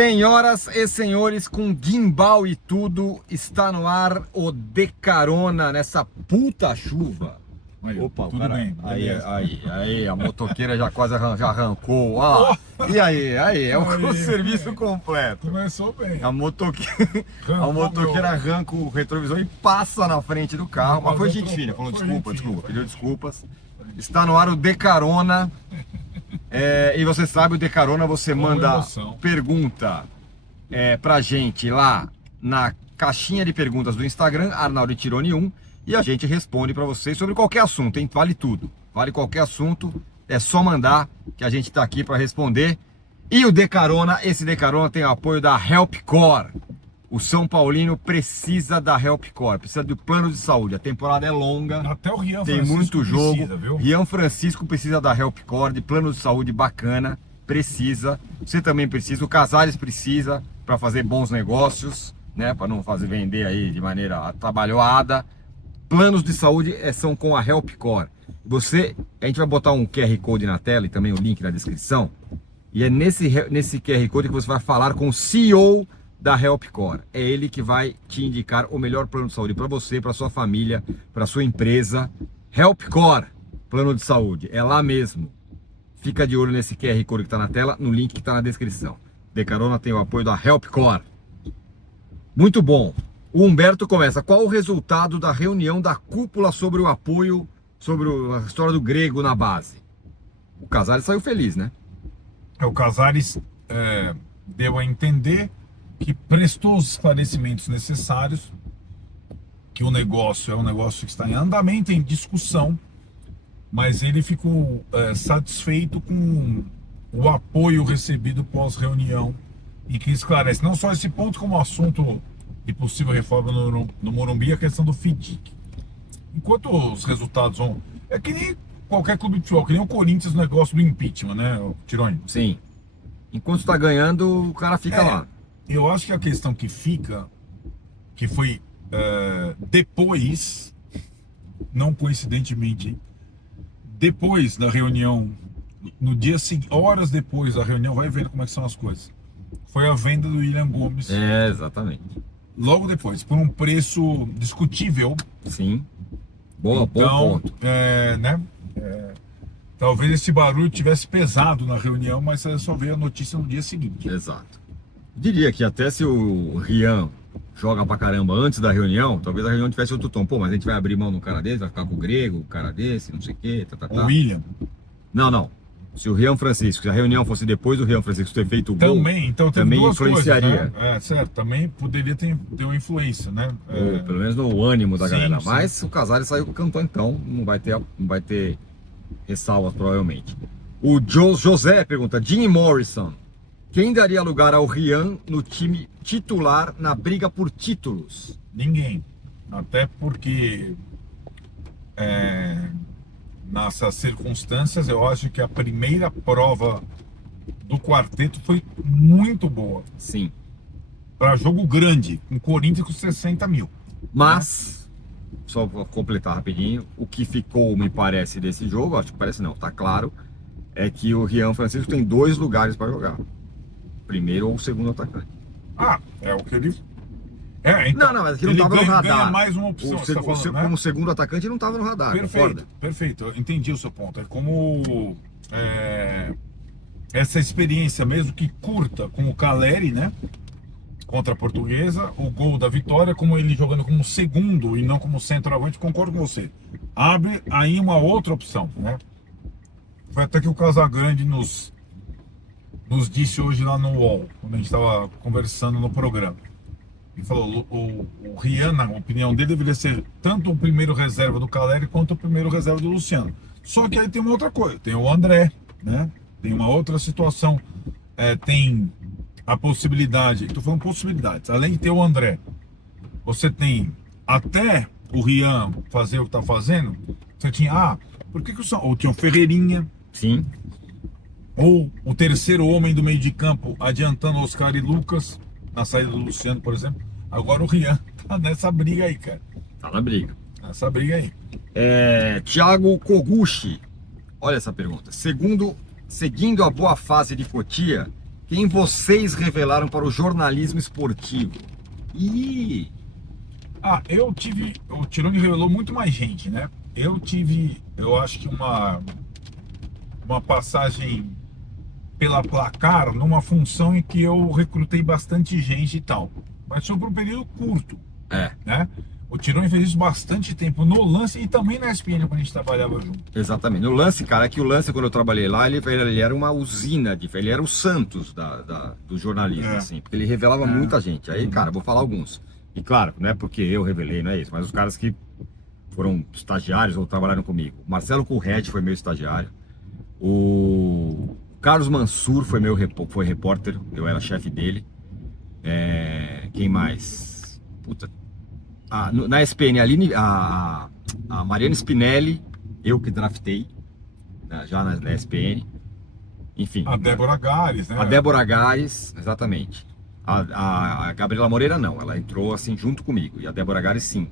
Senhoras e senhores, com gimbal e tudo, está no ar o De Carona nessa puta chuva. Aí, Opa, tudo cara, bem. aí, a motoqueira já quase já arrancou. Ó, e aí, é o serviço completo. Começou bem. A motoqueira arranca o retrovisor e passa na frente do carro. Mas foi gente fina, falou desculpa, pediu desculpas. Está no ar o De Carona. E você sabe, o De Carona, você manda pergunta pra gente lá na caixinha de perguntas do Instagram, Arnaldo Tironi 1, e a gente responde pra vocês sobre qualquer assunto, hein? Vale tudo, vale qualquer assunto, é só mandar que a gente tá aqui pra responder. E o De Carona, esse De Carona tem o apoio da Helpcore. O São Paulino precisa da Helpcore, precisa do plano de saúde. A temporada é longa, até o Rian tem Francisco muito jogo. precisa, viu? Rian Francisco precisa da Helpcore, de plano de saúde bacana, precisa. Você também precisa, o Casares precisa para fazer bons negócios, né? Para não fazer vender aí de maneira atabalhoada. Planos de saúde são com a Helpcore. A gente vai botar um QR Code na tela e também o link na descrição. E é nesse QR Code que você vai falar com o CEO da Helpcore. É ele que vai te indicar o melhor plano de saúde para você, para sua família, para sua empresa. Helpcore, plano de saúde, é lá mesmo. Fica de olho nesse QR Code que está na tela, no link que está na descrição. De Carona tem o apoio da Helpcore. Muito bom. O Humberto começa. Qual o resultado da reunião da cúpula sobre o apoio, sobre a história do grego na base? O Casares saiu feliz, né? O Casares deu a entender que prestou os esclarecimentos necessários, que o negócio é um negócio que está em andamento, em discussão, mas ele ficou satisfeito com o apoio recebido pós-reunião e que esclarece não só esse ponto, como o assunto de possível reforma no Morumbi, a questão do FDIC. Enquanto os resultados vão... É que nem qualquer clube de futebol, que nem o Corinthians no negócio do impeachment, né, Tironi? Sim. Enquanto está ganhando, o cara fica lá. Eu acho que a questão que fica, que foi depois, não coincidentemente, depois da reunião, no dia seguinte, horas depois da reunião, vai ver como é que são as coisas. Foi a venda do William Gomes. Exatamente. Logo depois, por um preço discutível. Sim. Bom ponto. Talvez esse barulho tivesse pesado na reunião, mas só veio a notícia no dia seguinte. Exato. Diria que até se o Rian joga pra caramba antes da reunião, talvez a reunião tivesse outro tom. Pô, mas a gente vai abrir mão no cara desse, vai ficar com o grego, o cara desse, não sei o quê, O William. Não. Se o Rian Francisco, se a reunião fosse depois do Rian Francisco ter feito o gol, também, então também influenciaria. Coisas, né? Certo, também poderia ter uma influência, né? Ou, pelo menos no ânimo da galera. Sim. Mas o Casares saiu com o cantão, então não vai ter ressalvas, provavelmente. O José pergunta, Jim Morrison, quem daria lugar ao Rian no time titular na briga por títulos? Ninguém. Até porque nessas circunstâncias eu acho que a primeira prova do quarteto foi muito boa. Sim. Para jogo grande, com Corinthians com 60 mil. Mas, só vou completar rapidinho, o que ficou, me parece, desse jogo, acho que parece não, tá claro, é que o Rian Francisco tem 2 lugares para jogar. Primeiro ou segundo atacante. É o que ele... Então, não, mas aqui não estava no radar. Ganha mais uma opção, você tá falando, né? Como segundo atacante não estava no radar. Perfeito, eu entendi o seu ponto. É como essa experiência mesmo que curta, como o Caleri, né? Contra a Portuguesa, o gol da vitória, como ele jogando como segundo e não como centroavante, concordo com você. Abre aí uma outra opção, né? Foi até que o Casagrande nos disse hoje lá no UOL, quando a gente estava conversando no programa. Ele falou, o Rian, na opinião dele, deveria ser tanto o primeiro reserva do Caleri quanto o primeiro reserva do Luciano. Só que aí tem uma outra coisa, tem o André, né? Tem uma outra situação, tem a possibilidade, estou falando possibilidades, além de ter o André, você tem até o Rian fazer o que está fazendo, você tinha, ou tinha o Ferreirinha, sim, ou o terceiro homem do meio de campo adiantando Oscar e Lucas na saída do Luciano, por exemplo. Agora o Rian tá nessa briga aí, cara. Tá na briga. Nessa briga aí. Thiago Koguchi, olha essa pergunta. Seguindo a boa fase de Cotia, Quem vocês revelaram para o jornalismo esportivo? Ih, O Tirone revelou muito mais gente, né? Eu acho que uma passagem pela Placar numa função em que eu recrutei bastante gente e tal. Mas foi por um período curto, né? O Tirone fez isso bastante tempo no Lance e também na ESPN, quando a gente trabalhava junto. exatamente. O Lance, cara, é que o Lance, quando eu trabalhei lá, ele era uma usina, ele era o Santos do jornalismo, assim, porque ele revelava muita gente. Aí, cara, vou falar alguns. E claro, não é porque eu revelei, não é isso, mas os caras que foram estagiários ou trabalharam comigo. Marcelo Currete foi meu estagiário. O Carlos Mansur foi foi repórter, eu era chefe dele. Quem mais? Puta. Na ESPN, a Mariana Spinelli, eu que draftei, né, já na ESPN. Enfim. A Débora Gares, né? A Débora Gares, exatamente. A Gabriela Moreira não, ela entrou assim junto comigo. E a Débora Gares sim.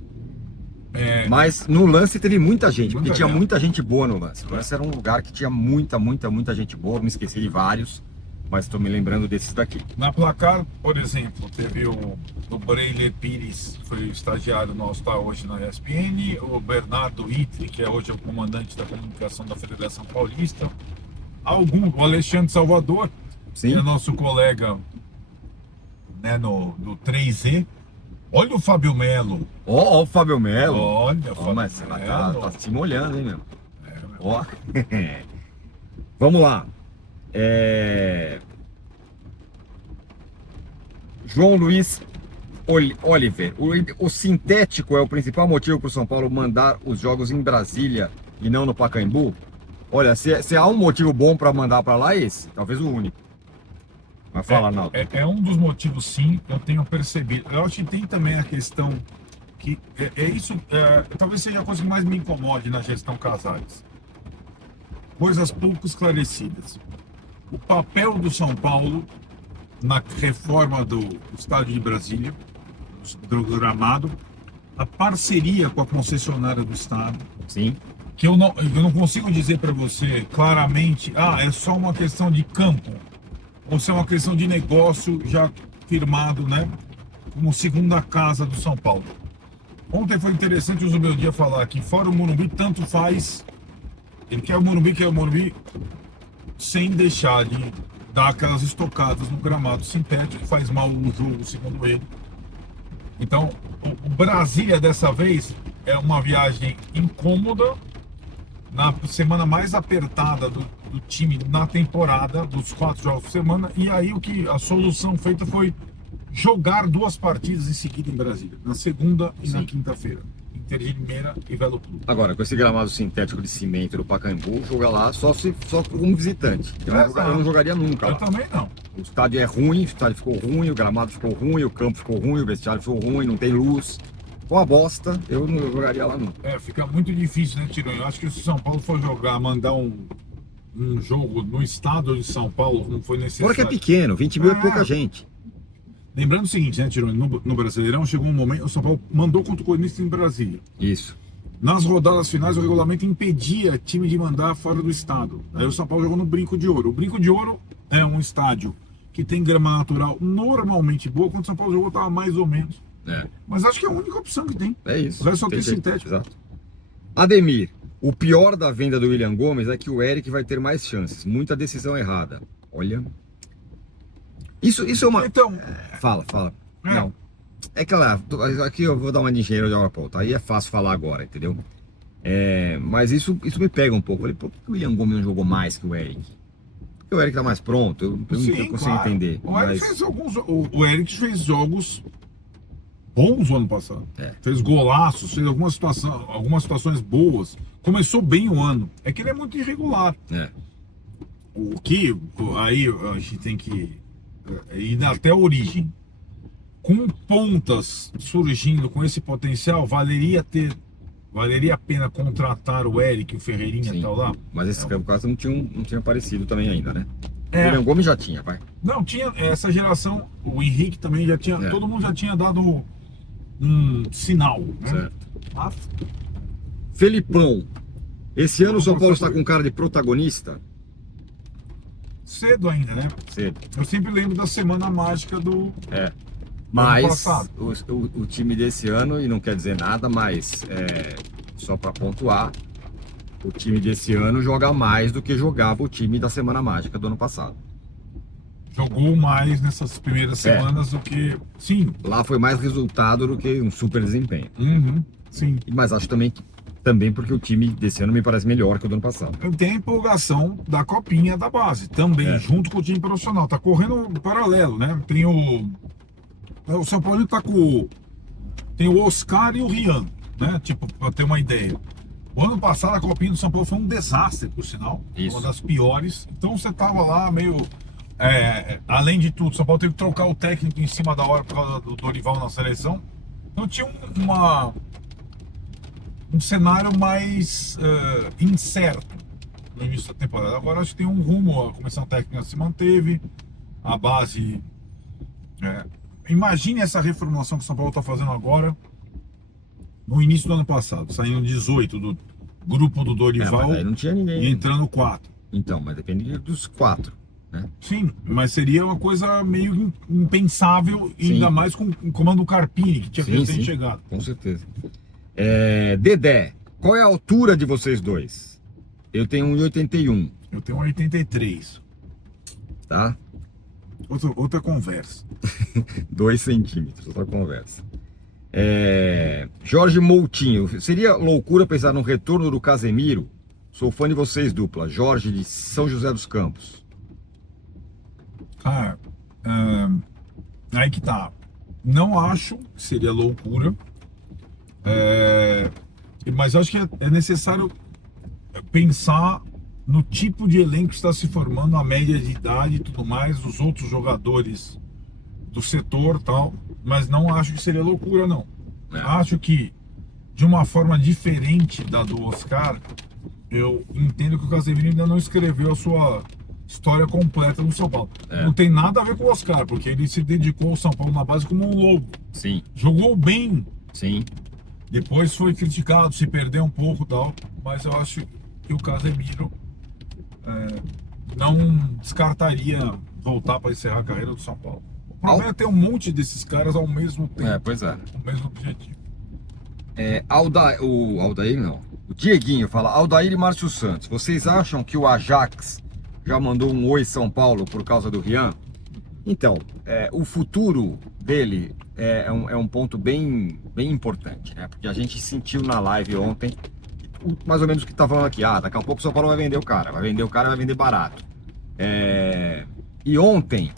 Mas no Lance teve muita gente, porque tinha muita gente boa no Lance. O Lance era um lugar que tinha muita gente boa, me esqueci de vários, mas estou me lembrando desses daqui. Na Placar, por exemplo, teve o Breiler Pires, que foi estagiário nosso, está hoje na ESPN, o Bernardo Itri, que é hoje o comandante da comunicação da Federação Paulista, o Alexandre Salvador, Sim. que é nosso colega, né, do 3E. Olha o Fábio Melo. Ó, o Fábio Melo. Olha, Fábio mas Melo. tá se molhando, hein, meu? Ó. Vamos lá. João Luiz Oliver. O sintético é o principal motivo para o São Paulo mandar os jogos em Brasília e não no Pacaembu? Olha, se há um motivo bom para mandar para lá, é esse. Talvez o único. Mas fala, Naldo. É um dos motivos, sim, eu tenho percebido. Eu acho que tem também a questão que talvez seja a coisa que mais me incomode na gestão Casares. Coisas pouco esclarecidas. O papel do São Paulo na reforma do estádio de Brasília, do gramado, a parceria com a concessionária do estado. Sim. Que eu não consigo dizer para você claramente, é só uma questão de campo, ou se é uma questão de negócio já firmado, né, como segunda casa do São Paulo. Ontem foi interessante o Zubeldia falar que fora o Morumbi, tanto faz, ele quer o Morumbi, sem deixar de dar aquelas estocadas no gramado sintético, que faz mal no jogo, segundo ele. Então, o Brasília dessa vez é uma viagem incômoda, na semana mais apertada do time na temporada, dos 4 jogos por semana, e aí a solução feita foi jogar 2 partidas em seguida em Brasília, na segunda e na quinta-feira, Inter de Limeira e Velo Clube. Agora, com esse gramado sintético de cimento do Pacaembu, jogar lá só como visitante. Eu não jogaria nunca lá. Eu também não. O estádio é ruim, o estádio ficou ruim, o gramado ficou ruim, o campo ficou ruim, o vestiário ficou ruim, não tem luz. Com a bosta, eu não jogaria lá nunca. Fica muito difícil, né, Tironi? Eu acho que se o São Paulo for mandar um jogo no estado de São Paulo, não foi necessário. Fora que é pequeno, 20 mil é pouca gente. Lembrando o seguinte, né, Tironi? No Brasileirão chegou um momento, o São Paulo mandou contra o Corinthians em Brasília. Isso. Nas rodadas finais, o regulamento impedia time de mandar fora do estado. Aí o São Paulo jogou no Brinco de Ouro. O Brinco de Ouro é um estádio que tem grama natural normalmente boa, quando o São Paulo jogou estava mais ou menos. Mas acho que é a única opção que tem. É isso. O resto só tem sintético. Exato. Ademir, o pior da venda do William Gomes é que o Eric vai ter mais chances. Muita decisão errada. Olha. Isso é uma. Então. Fala. Não. É que lá, aqui eu vou dar uma de engenheiro de hora pra outra. Aí é fácil falar agora, entendeu? Mas isso me pega um pouco. Eu falei, por que o William Gomes não jogou mais que o Eric? Porque o Eric tá mais pronto. Eu não consigo entender. O Eric fez jogos bons o ano passado. Fez golaços, fez algumas situações boas. Começou bem o ano. É que ele é muito irregular. O que aí a gente tem que ir até a origem. Com pontas surgindo com esse potencial, valeria a pena contratar o Eric, o Ferreirinha e tal lá? Mas esses caras não tinham aparecido também ainda, né? O William Gomes já tinha, vai. Não, tinha essa geração, o Henrique também já tinha, todo mundo já tinha dado um sinal, né? Certo. Felipão, esse ano o São Paulo está com cara de protagonista? cedo ainda, né? Cedo. Eu sempre lembro da semana mágica do Mas passado. o time desse ano, e não quer dizer nada, mas só para pontuar, o time desse ano joga mais do que jogava o time da Semana Mágica do ano passado. Jogou mais nessas primeiras semanas do que... Sim. Lá foi mais resultado do que um super desempenho. Uhum, sim. Mas acho também porque o time desse ano me parece melhor que o do ano passado. Tem a empolgação da copinha da base também, junto com o time profissional. Tá correndo paralelo, né? Tem o São Paulo tá com... Tem o Oscar e o Rian, né? Tipo, pra ter uma ideia. O ano passado a copinha do São Paulo foi um desastre, por sinal. Isso. Uma das piores. Então você tava lá meio... além de tudo, São Paulo teve que trocar o técnico em cima da hora por causa do Dorival na seleção. Então tinha um cenário mais incerto no início da temporada. Agora acho que tem um rumo, a comissão técnica se manteve, a base... Imagine essa reformulação que o São Paulo está fazendo agora, no início do ano passado, saindo 18 do grupo do Dorival Mas aí não tinha ninguém. e entrando 4. Então, mas depende dos 4. Né? Sim, mas seria uma coisa meio impensável, ainda mais com o comando Carpini, que tinha recém chegado. Com certeza. Dedé, qual é a altura de vocês dois? Eu tenho 1,81. Eu tenho 1,83. Tá? Outra conversa. 2 centímetros, outra conversa. Jorge Moutinho, seria loucura pensar no retorno do Casemiro? Sou fã de vocês, dupla. Jorge de São José dos Campos. Cara, aí que tá. Não acho que seria loucura, mas acho que é necessário pensar no tipo de elenco que está se formando, a média de idade e tudo mais, os outros jogadores do setor e tal, mas não acho que seria loucura, não. Acho que, de uma forma diferente da do Oscar, eu entendo que o Casemiro ainda não escreveu a sua história completa no São Paulo. Não tem nada a ver com o Oscar, porque ele se dedicou ao São Paulo na base como um lobo. Sim. Jogou bem. Sim. Depois foi criticado, se perdeu um pouco e tal, mas eu acho que o Casemiro não descartaria voltar para encerrar a carreira do São Paulo. O problema é ter um monte desses caras ao mesmo tempo. Pois é. Com o mesmo objetivo. O Aldair não. O Dieguinho fala, Aldair e Márcio Santos, vocês acham que o Ajax já mandou um oi São Paulo por causa do Rian? Então, o futuro dele é um ponto bem importante, né? Porque a gente sentiu na live ontem, mais ou menos o que tá falando aqui, daqui a pouco o São Paulo vai vender o cara, vai vender barato. E ontem,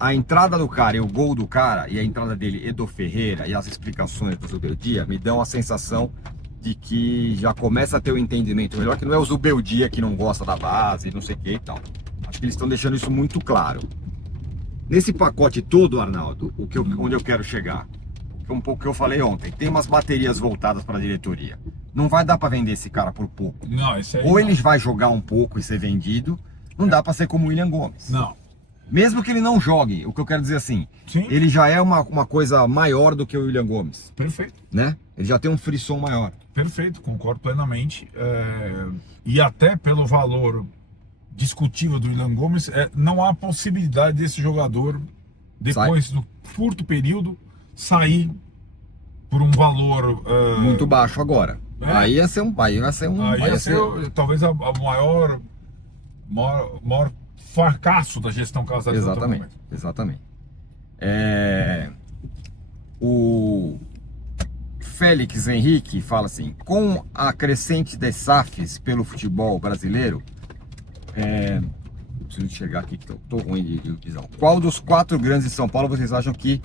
a entrada do cara e o gol do cara, e a entrada dele, Edo Ferreira, e as explicações do Zubeldia, me dão a sensação de que já começa a ter um entendimento melhor, que não é o Zubeldia que não gosta da base, não sei o que e tal. Acho que eles estão deixando isso muito claro. Nesse pacote todo, Arnaldo, onde eu quero chegar, um pouco que eu falei ontem, tem umas baterias voltadas para a diretoria. Não vai dar para vender esse cara por pouco. Não, isso aí ou ele vai jogar um pouco e ser vendido, não dá para ser como o William Gomes. Não. Mesmo que ele não jogue, o que eu quero dizer assim, Sim. Ele já é uma coisa maior do que o William Gomes. Perfeito. Né? Ele já tem um frisson maior. Perfeito, concordo plenamente. E até pelo valor discutível do William Gomes, não há possibilidade desse jogador, depois do curto período, sair por um valor muito baixo agora. Aí ia ser talvez a maior fracasso da gestão Casares. Exatamente. O Félix Henrique fala assim, com a crescente das SAFs pelo futebol brasileiro, preciso chegar aqui que tô ruim de visão. Qual dos 4 grandes de São Paulo vocês acham que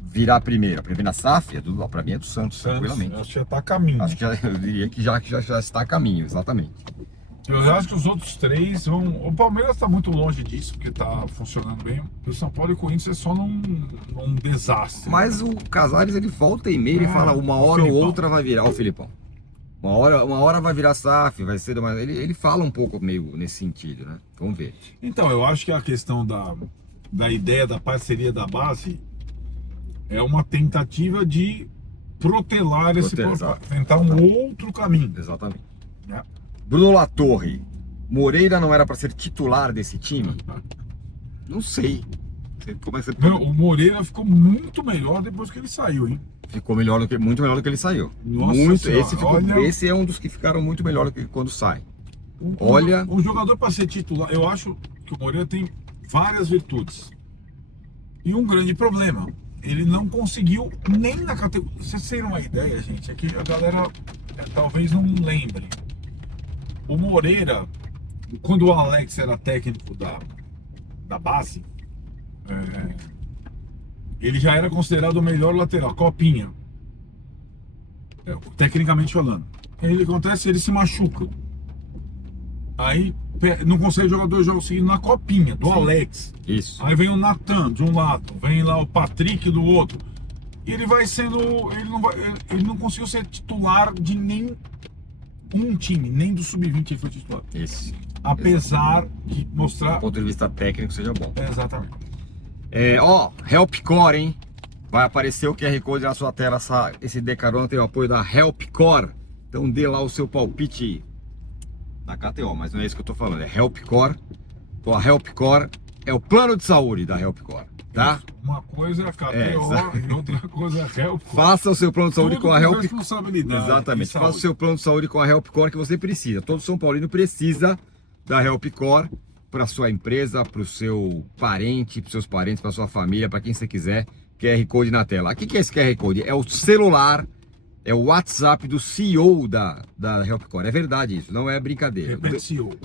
virá primeiro? A primeira SAF para mim é do Santos, tranquilamente. Acho que já está a caminho. Eu diria que já está a caminho, exatamente. Eu acho que os outros 3 vão... O Palmeiras está muito longe disso, porque está funcionando bem. O São Paulo e o Corinthians é só num desastre. Mas o Casares, ele volta e meia e fala, uma hora ou outra vai virar o Filipão. Uma hora vai virar SAF, vai ser... Mas ele fala um pouco meio nesse sentido, né? Vamos ver. Então, eu acho que a questão da ideia da parceria da base é uma tentativa de protelar esse... tentar um outro caminho. Exatamente. Bruno Latorre, Moreira não era para ser titular desse time? Não sei. Como é que você... Não, o Moreira ficou muito melhor depois que ele saiu, hein? Ficou muito melhor do que ele saiu. Nossa Muito. Senhora, Esse é um dos que ficaram muito melhor do que quando sai. O jogador para ser titular, eu acho que o Moreira tem várias virtudes. E um grande problema, ele não conseguiu nem na categoria. Vocês terem uma ideia, gente, é que a galera talvez não lembre. O Moreira, quando o Alex era técnico da base, ele já era considerado o melhor lateral, copinha, tecnicamente falando. Aí o que acontece, ele se machuca. Aí não consegue jogar 2 jogos seguidos na copinha, do Alex. Isso. Aí vem o Natan de um lado, vem lá o Patrick do outro. E ele vai sendo. Ele não conseguiu ser titular de nem um time, nem do Sub-20 ele foi titular. Isso. Apesar de mostrar. Do ponto de vista técnico seja bom. Exatamente. Helpcore, hein? Vai aparecer o QR Code na sua tela. Esse Decarona tem o apoio da Helpcore. Então dê lá o seu palpite da KTO, mas não é isso que eu tô falando, é Helpcore. A Helpcore é o plano de saúde da Helpcore, tá? Uma coisa é a KTO e outra coisa é a Helpcore. Faça o seu plano de saúde com a Helpcore. Responsabilidade. Exatamente. Faça o seu plano de saúde com a Helpcore que você precisa. Todo São Paulino precisa da Helpcore para sua empresa, para o seu parente, para os seus parentes, para sua família, para quem você quiser. QR Code na tela. O que é esse QR Code? É o celular. É o WhatsApp do CEO da Helpcore. É verdade isso, não é brincadeira.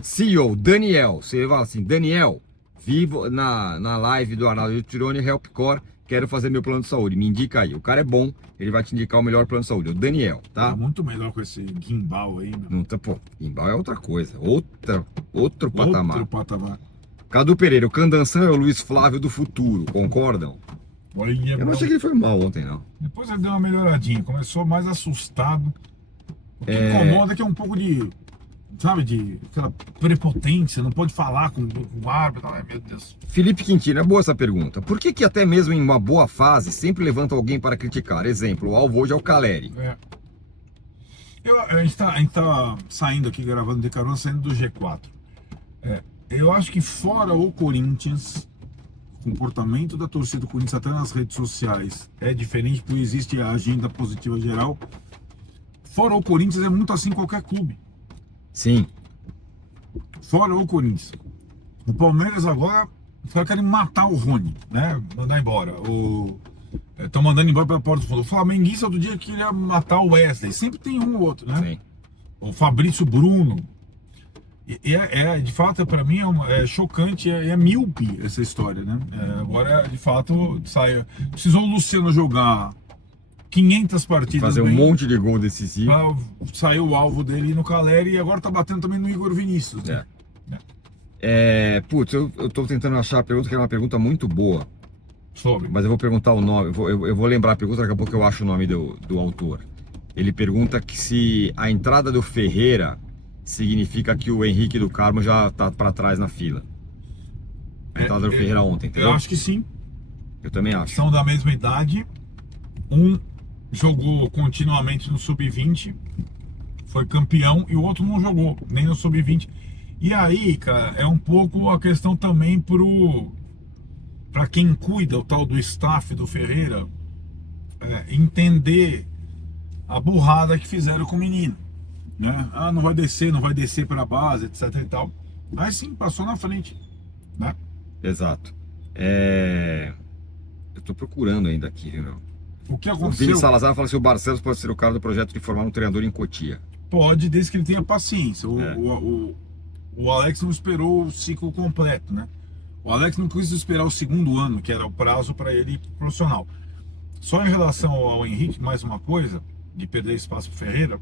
CEO, Daniel. Você fala assim, Daniel, vivo na live do Arnaldo Tironi, Helpcore, quero fazer meu plano de saúde. Me indica aí. O cara é bom, ele vai te indicar o melhor plano de saúde. O Daniel, tá? Muito melhor com esse gimbal aí, né? Não tá, pô, gimbal é outra coisa. Outro patamar. Outro patamar. Cadu Pereira, o Candanção é o Luiz Flávio do futuro, concordam? Eu não achei que ele foi mal ontem, não. Depois ele deu uma melhoradinha, começou mais assustado. O que incomoda é que é um pouco de, sabe, de aquela prepotência, não pode falar com o árbitro. Ai, meu Deus. Felipe Quintino, é boa essa pergunta. Por que até mesmo em uma boa fase sempre levanta alguém para criticar? Exemplo, o alvo hoje é o Caleri. A gente tá saindo aqui, gravando de carona, saindo do G4. Eu acho que fora o Corinthians, o comportamento da torcida do Corinthians até nas redes sociais é diferente, porque existe a agenda positiva geral. Fora o Corinthians é muito assim qualquer clube. Sim. Fora o Corinthians. O Palmeiras agora, os caras querem matar o Rony, né? Mandar embora. Estão mandando embora pela porta do fundo. O flamenguista outro dia queria matar o Wesley. Sempre tem um ou outro, né? Sim. O Fabrício Bruno. De fato, para mim é chocante, é míope essa história, né? Agora, de fato, precisou o Luciano jogar 500 partidas. Fazer um monte de gol decisivo. Saiu o alvo dele no Caleri e agora tá batendo também no Igor Vinícius. Né? Putz, eu tô tentando achar a pergunta, que é uma pergunta muito boa. Mas eu vou perguntar o nome, eu vou lembrar a pergunta, daqui a pouco eu acho o nome do autor. Ele pergunta que se a entrada do Ferreira significa que o Henrique do Carmo já tá para trás na fila. A entrada do Ferreira ontem, entendeu? Eu acho que sim. Eu também acho. São da mesma idade. Um jogou continuamente no Sub-20, foi campeão, e o outro não jogou, nem no Sub-20. E aí, cara, é um pouco a questão também para quem cuida, o tal do staff do Ferreira, entender a burrada que fizeram com o menino. Né? Não vai descer para a base, etc e tal. Aí sim, passou na frente, né? Exato. Eu tô procurando ainda aqui, viu, meu? O que O aconteceu? Vini Salazar fala que o Barcelos pode ser o cara do projeto de formar um treinador em Cotia. Pode, desde que ele tenha paciência. O Alex não esperou o ciclo completo, né? O Alex não quis esperar o segundo ano, que era o prazo para ele ir pro profissional. Só em relação ao Henrique, mais uma coisa, de perder espaço pro Ferreira,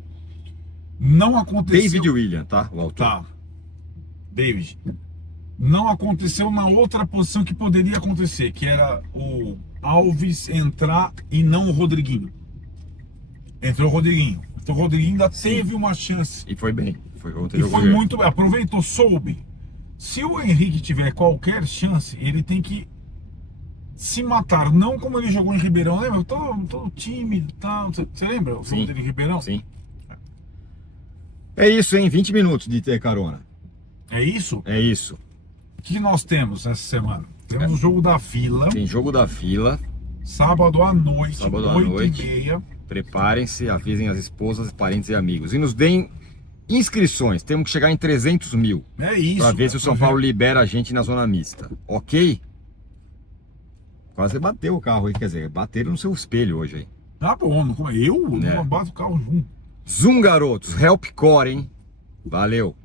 não aconteceu... David William, tá? O autor. Tá. David. Não aconteceu na outra posição que poderia acontecer, que era o Alves entrar e não o Rodriguinho. Entrou o Rodriguinho. Então o Rodriguinho ainda teve uma chance. E foi bem. E foi muito bem. Aproveitou, soube. Se o Henrique tiver qualquer chance, ele tem que se matar. Não como ele jogou em Ribeirão. Lembra? Todo tímido. Tá? Você lembra o jogo dele em Ribeirão? Sim. É isso, hein? 20 minutos de ter carona. É isso? É isso. O que nós temos essa semana? Temos o jogo da fila, Tem jogo da fila. sábado à noite, Sábado à 8h30. Preparem-se, avisem as esposas, parentes e amigos. E nos deem inscrições. Temos que chegar em 300 mil. É isso. Pra ver se o São cara. Paulo libera a gente na zona mista. Ok? Quase bateu o carro aí. Quer dizer, bateram no seu espelho hoje aí. Tá bom, eu É. não bato o carro junto. Zoom, garotos. Help Core, hein? Valeu.